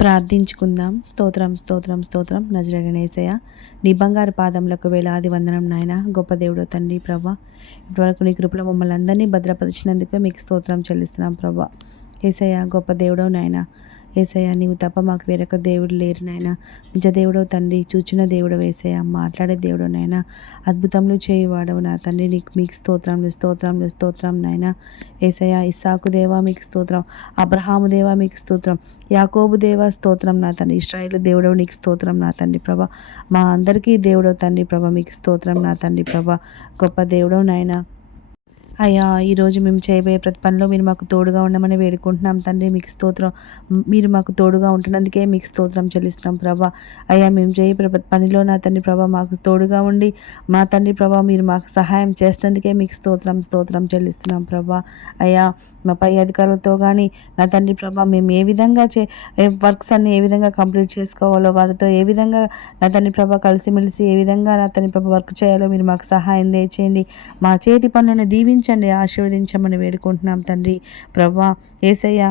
ప్రార్థించుకుందాం. స్తోత్రం స్తోత్రం స్తోత్రం నజరేయుడైన యేసయ్య, నీ బంగారు పాదములకు వేలాది వందనం నాయన. గొప్ప దేవుడో తండ్రి ప్రభా, ఇప్పటివరకు నీ కృపలో మమ్మల్ని అందరినీ భద్రపరిచినందుకు మీకు స్తోత్రం చెల్లిస్తున్నాం ప్రభా. యేసయ్య, గొప్ప దేవుడో నాయన. యేసయ్య, నీవు తప్ప మాకు వేరొక దేవుడు లేరు నాయన. నిజ దేవుడో తండ్రి, చూచిన దేవుడు యేసయ్య, మాట్లాడే దేవుడు నాయన, అద్భుతములు చేయువాడవు నా తండ్రి. మీకు స్తోత్రములు స్తోత్రములు స్తోత్రం నాయన. యేసయ్య, ఇస్సాకు దేవా మీకు స్తోత్రం, అబ్రహాము దేవా మీకు స్తోత్రం, యాకోబు దేవా స్తోత్రం నా తండ్రి, ఇశ్రాయేలు దేవుడవు నీకు స్తోత్రం నా తండ్రి ప్రభా. మా అందరికీ దేవుడవు తండ్రి ప్రభా, మీకు స్తోత్రం నా తండ్రి ప్రభా. గొప్ప దేవుడవు నాయన. అయ్యా, ఈరోజు మేము చేయబోయే ప్రతి పనిలో మీరు మాకు తోడుగా ఉండమని వేడుకుంటున్నాం తండ్రి. మీకు స్తోత్రం. మీరు మాకు తోడుగా ఉంటున్నందుకే మీకు స్తోత్రం చెల్లిస్తున్నాం ప్రభా. అయ్యా, మేము చేయ ప్రతి పనిలో నా తండ్రి ప్రభా మాకు తోడుగా ఉండి మా తండ్రి ప్రభా మీరు మాకు సహాయం చేసినందుకే మీకు స్తోత్రం స్తోత్రం చెల్లిస్తున్నాం ప్రభా. అయ్యా, మా పై అధికారులతో కానీ నా తండ్రి ప్రభా మేము ఏ విధంగా వర్క్స్ అన్ని ఏ విధంగా కంప్లీట్ చేసుకోవాలో, వారితో ఏ విధంగా నా తండ్రి ప్రభా కలిసిమెలిసి ఏ విధంగా నా తండ్రి ప్రభా వర్క్ చేయాలో మీరు మాకు సహాయం దయచేయండి. మా చేతి పనులను దీవించండి, ఆశీర్వదించమని వేడుకుంటున్నాం తండ్రి ప్రభా. యేసయ్య,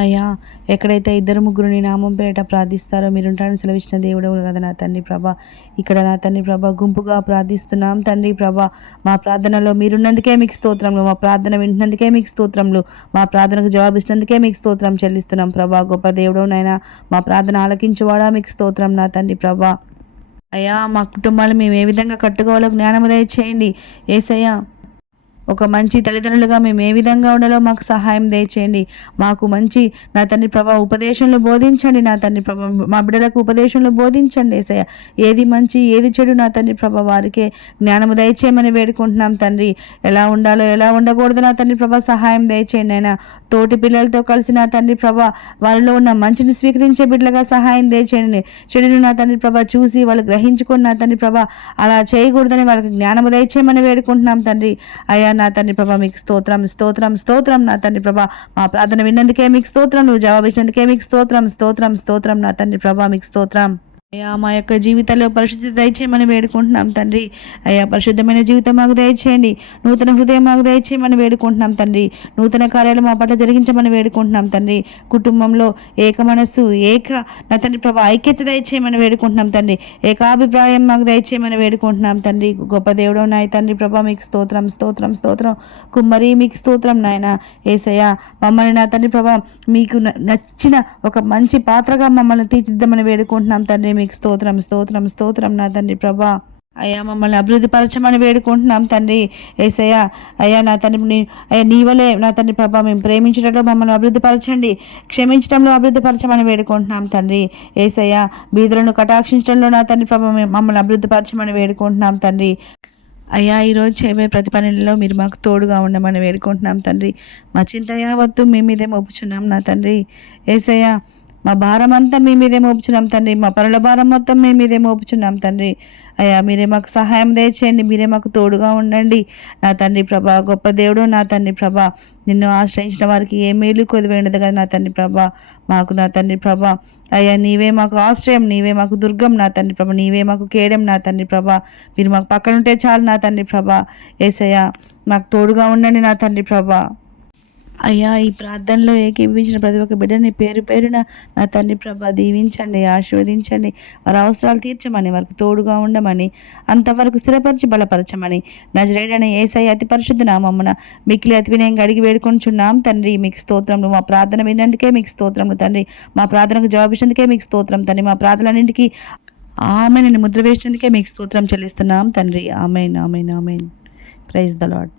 అయ్యా, ఎక్కడైతే ఇద్దరు ముగ్గురు నీ నామం పేరిట ప్రార్థిస్తారో మీరు ఉంటారని సెలవిచ్చిన దేవుడు కదా నా తండ్రి ప్రభా. ఇక్కడ నా తండ్రి ప్రభా గుంపుగా ప్రార్థిస్తున్నాం తండ్రి ప్రభా. మా ప్రార్థనలో మీరున్నందుకే మీకు స్తోత్రములు, మా ప్రార్థన వింటున్నందుకే మీకు స్తోత్రములు, మా ప్రార్థనకు జవాబిస్తున్నందుకే మీకు స్తోత్రం చెల్లిస్తున్నాం ప్రభా. గొప్ప దేవుడు నాయన, మా ప్రార్థన ఆలకించువాడా మీకు స్తోత్రం నా తండ్రి ప్రభా. అయ్యా, మా కుటుంబాలు మేము ఏ విధంగా కట్టుకోవాలో జ్ఞానము దయచేయండి యేసయ్య. ఒక మంచి తల్లిదండ్రులుగా మేము ఏ విధంగా ఉండాలో మాకు సహాయం దయచేయండి. మాకు మంచి నా తండ్రి ప్రభా ఉపదేశంలో బోధించండి నా తండ్రి ప్రభా. మా బిడ్డలకు ఉపదేశంలో బోధించండి యేసయ్య. ఏది మంచి ఏది చెడు నా తండ్రి ప్రభా వారికే జ్ఞానము దయచేయమని వేడుకుంటున్నాం తండ్రి. ఎలా ఉండాలో ఎలా ఉండకూడదు నా తండ్రి ప్రభా సహాయం దయచేయండి అయినా. తోటి పిల్లలతో కలిసి నా తండ్రి ప్రభా వారిలో ఉన్న మంచిని స్వీకరించే బిడ్డలుగా సహాయం దయచేయండి. చెడును నా తండ్రి ప్రభా చూసి వాళ్ళు గ్రహించుకొని నా తండ్రి ప్రభా అలా చేయకూడదని వాళ్ళకి జ్ఞానము దయచేయమని వేడుకుంటున్నాం తండ్రి. అయ్యా నా తండ్రి ప్రభా మీకు స్తోత్రం స్తోత్రం స్తోత్రం నా తండ్రి ప్రభా. మా ప్రార్థన విన్నందుకే మీకు స్తోత్రం, నువ్వు జవాబిచ్చినందుకే మీకు స్తోత్రం స్తోత్రం స్తోత్రం నా తండ్రి ప్రభా మీకు స్తోత్రం. అయ్యా, మా యొక్క జీవితాల్లో పరిశుద్ధత దయచేయమని వేడుకుంటున్నాం తండ్రి. అయ్యా, పరిశుద్ధమైన జీవితం మాకు దయచేయండి, నూతన హృదయం మాకు దయచేయమని వేడుకుంటున్నాం తండ్రి. నూతన కార్యాలు మా పట్ల జరిగించమని వేడుకుంటున్నాం తండ్రి. కుటుంబంలో ఏక మనస్సు నా తండ్రి ప్రభా ఐక్యత దయచేయమని వేడుకుంటున్నాం తండ్రి. ఏకాభిప్రాయం మాకు దయచేయమని వేడుకుంటున్నాం తండ్రి. గొప్ప దేవుడు నాయ తండ్రి ప్రభా మీకు స్తోత్రం స్తోత్రం స్తోత్రం. కుమ్మరి మీకు స్తోత్రం నాయన. యేసయ్య, మమ్మల్ని నా తండ్రి ప్రభా మీకు నచ్చిన ఒక మంచి పాత్రగా మమ్మల్ని తీర్చిద్దామని వేడుకుంటున్నాం తండ్రి. మీకు స్తోత్రం స్తోత్రం స్తోత్రం నా తండ్రి ప్రభా. అయ్యా, మమ్మల్ని అభివృద్ధి పరచమని వేడుకుంటున్నాం తండ్రి. యేసయ్య, అయ్యా నా తండ్రి అయ్యా నీ వలే నా తండ్రి ప్రభా మేము ప్రేమించడంలో మమ్మల్ని అభివృద్ధి పరచండి, క్షమించడంలో అభివృద్ధి పరచమని వేడుకుంటున్నాం తండ్రి. యేసయ్య, బీదలను కటాక్షించడంలో నా తండ్రి ప్రభా మమ్మల్ని అభివృద్ధి పరచమని వేడుకుంటున్నాం తండ్రి. అయ్యా, ఈరోజు చేయబోయే ప్రతి పనిలో మీరు మాకు తోడుగా ఉండమని వేడుకుంటున్నాం తండ్రి. మా చింత యావత్తు మీ మీదే మోపుచున్నాం నా తండ్రి. యేసయ్య, మా భారం అంతా మీ మీదే మోపుచున్నాం తండ్రి. మా పరుల భారం మొత్తం మీ మీదే మోపుచున్నాం తండ్రి. అయ్యా, మీరే మాకు సహాయం దయచేయండి, మీరే మాకు తోడుగా ఉండండి నా తండ్రి ప్రభా. గొప్ప దేవుడు నా తండ్రి ప్రభా, నిన్ను ఆశ్రయించిన వారికి ఏ మేలు కొదివేండదు కదా నా తండ్రి ప్రభా. మాకు నా తండ్రి ప్రభా అయ్యా నీవే మాకు ఆశ్రయం, నీవే మాకు దుర్గం నా తండ్రి ప్రభా, నీవే మాకు కేడం నా తండ్రి ప్రభా. మీరు మాకు పక్కనుంటే చాలు నా తండ్రి ప్రభా. యేసయ్య, మాకు తోడుగా ఉండండి నా తండ్రి ప్రభా. అయ్యా, ఈ ప్రార్థనలో ఏకీభవించిన ప్రతి ఒక్క బిడ్డని పేరు పేరున నా తండ్రి ప్రభా దీవించండి, ఆశీర్వదించండి, వారి అవసరాలు తీర్చమని, వారికి తోడుగా ఉండమని, అంతవరకు స్థిరపరిచి బలపరచమని నజరేయుడైన యేసయ్య అతి పరిశుద్ధ నామమున మిక్కిలి అతి వినయంగా అడిగి వేడుకొనుచున్నాం తండ్రి. మీకు స్తోత్రములు. మా ప్రార్థన విన్నందుకే మీకు స్తోత్రములు తండ్రి. మా ప్రార్థనకు జవాబిచ్చినందుకే మీకు స్తోత్రం తండ్రి. మా ప్రార్థనలన్నింటికీ ఆమెన్ ముద్ర వేసినందుకే మీకు స్తోత్రం చెల్లిస్తున్నాం తండ్రి. Amen amen amen. Praise the lord.